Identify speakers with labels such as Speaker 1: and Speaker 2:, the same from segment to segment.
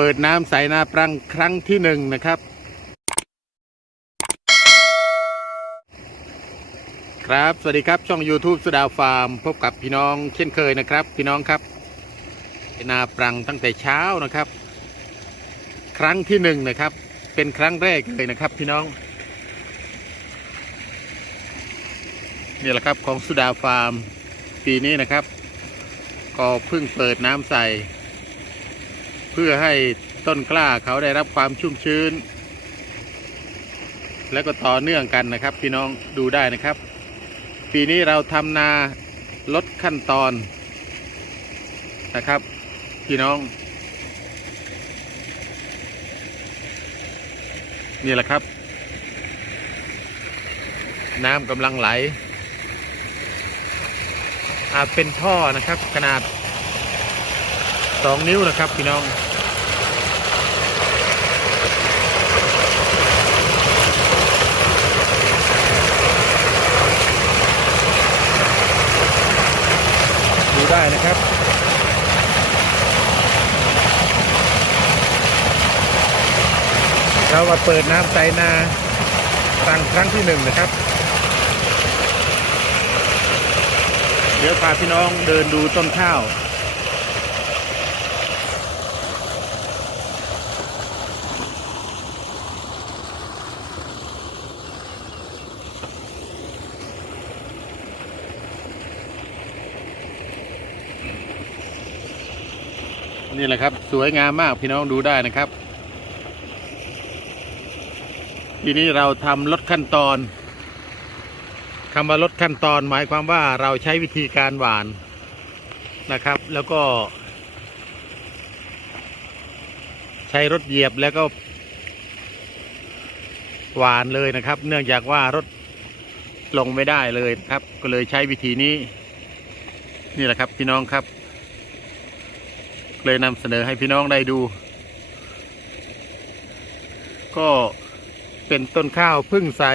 Speaker 1: เปิดน้ำใส่นาปรังครั้งที่หนึ่งนะครับ ครับ สวัสดีครับช่อง YouTube สุดาฟาร์ม พบกับพี่น้องเช่นเคยนะครับ พี่น้องครับ นาปรังตั้งแต่เช้านะครับ ครั้งที่หนึ่งนะครับ เป็นครั้งแรกเลยนะครับ พี่น้องนี่แหละครับของสุดาฟาร์มปีนี้นะครับ ก็เพิ่งเปิดน้ำใส่ เพื่อให้ต้นกล้าเขาได้รับความชุ่มชื้น แล้วก็ต่อเนื่องกันนะครับ พี่น้องดูได้นะครับ ปีนี้เราทำนาลดขั้นตอนนะครับ พี่น้อง นี่แหละครับ น้ำกำลังไหลอาจเป็นท่อนะครับ ขนาด 2นิ้วนะครับพี่น้องดูได้นะครับเรามาเปิดน้ำใส่นาครั้งครั้งที่หนึ่งนะครับ เดี๋ยวพาพี่น้องเดินดูต้นข้าว นี่แหละครับ สวยงามมากพี่น้องดูได้นะครับ ทีนี้เราทำลดขั้นตอนคำว่าลดขั้นตอนหมายความว่าเราใช้วิธีการหวานนะครับ แล้วก็ ใช้รถเหยียบแล้วก็ หวานเลยนะครับ เนื่องจากว่ารถลงไม่ได้เลยครับ ก็เลยใช้วิธีนี้ นี่แหละครับพี่น้องครับ เลยนำเสนอให้พี่น้องได้ดู ก็เป็นต้นข้าวพึ่งใส่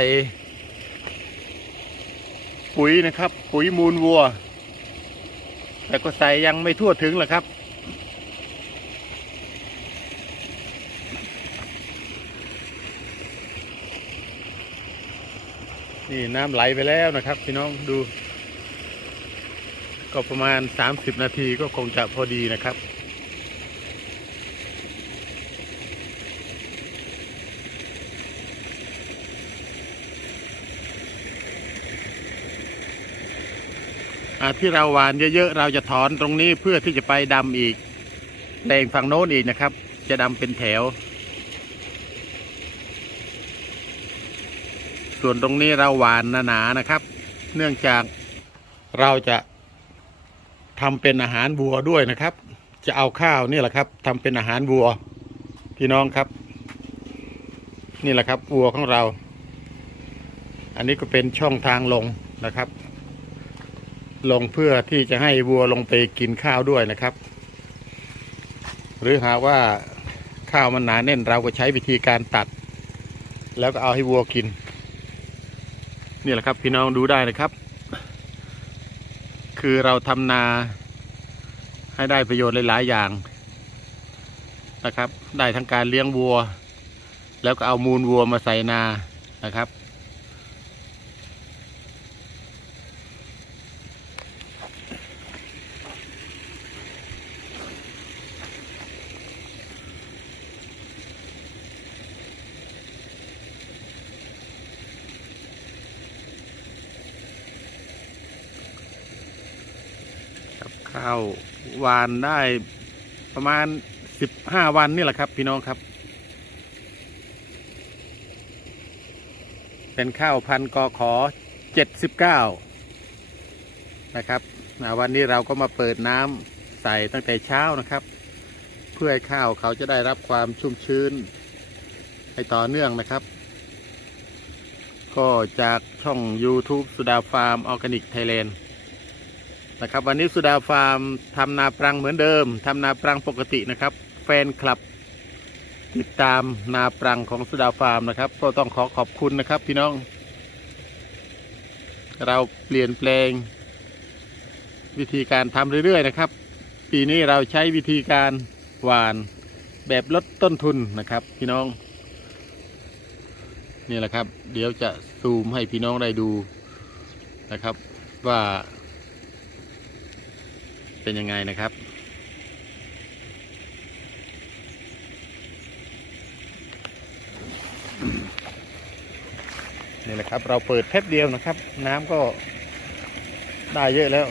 Speaker 1: ปุ๋ยนะครับ ปุ๋ยมูลวัว แต่ก็ใส่ยังไม่ทั่วถึงหรอกครับ นี่น้ำไหลไปแล้วนะครับ พี่น้องดู ก็ประมาณ 30 นาทีก็คงจะพอดีนะครับ ที่เราหวานเยอะๆเราจะถอนตรงนี้เพื่อที่จะไปดำอีกแปลงฝั่งโน้นอีกนะครับ จะดำเป็นแถว ส่วนตรงนี้เราหวานหนาๆนะครับ เนื่องจากเราจะทำเป็นอาหารวัวด้วยนะครับ จะเอาข้าวนี่แหละครับทำเป็นอาหารวัวพี่น้องครับ นี่แหละครับวัวของเรา อันนี้ก็เป็นช่องทางลงนะครับ ลงเพื่อที่จะให้วัวลงไปกินข้าวด้วยนะครับ หรือหากว่าข้าวมันหนาแน่นเราก็ใช้วิธีการตัด แล้วก็เอาให้วัวกิน นี่แหละครับพี่น้องดูได้นะครับ คือเราทำนาให้ได้ประโยชน์หลาย ๆ อย่างนะครับ ได้ทั้งการเลี้ยงวัว แล้วก็เอามูลวัวมาใส่นานะครับ ข้าวหวานได้ประมาณสิบห้าวันนี่แหละครับ พี่น้องครับ เป็นข้าวพันกอขอเจ็ดสิบเก้านะครับวันนี้เราก็มาเปิดน้ำใส่ตั้งแต่เช้านะครับ เพื่อให้ข้าวเขาจะได้รับความชุ่มชื้นให้ต่อเนื่องนะครับ ก็จากช่อง YouTube สุดาฟาร์มออร์แกนิกไทยแลนด์ นะครับวันนี้สุดาฟาร์มทำนาปรังเหมือนเดิมทำนาปรังปกตินะครับ แฟนคลับ ติดตามนาปรังของสุดาฟาร์มนะครับ ก็ต้องขอขอบคุณนะครับ พี่น้อง เราเปลี่ยนแปลง วิธีการทำเรื่อยๆนะครับ ปีนี้เราใช้วิธีการหวานแบบลดต้นทุนนะครับ พี่น้อง นี่แหละครับ เดี๋ยวจะซูมให้พี่น้องได้ดูนะครับ ว่า เป็นยังไงนะครับ นี่แหละครับ เราเปิดแป๊บเดียวนะครับ น้ำก็ได้เยอะแล้ว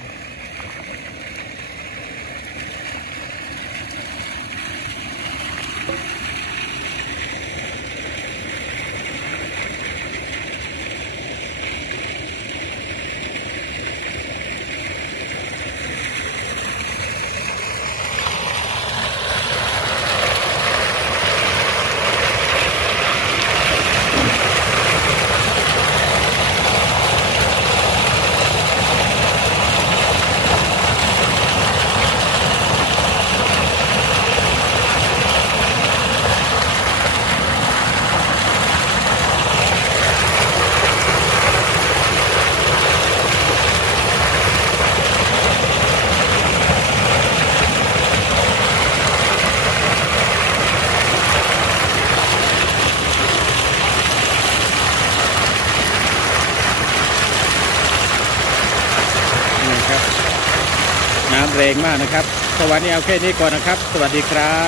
Speaker 1: น้ำแรงมากนะครับ สวัสดีเอาแค่นี้ก่อนนะครับ สวัสดีครั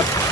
Speaker 1: บ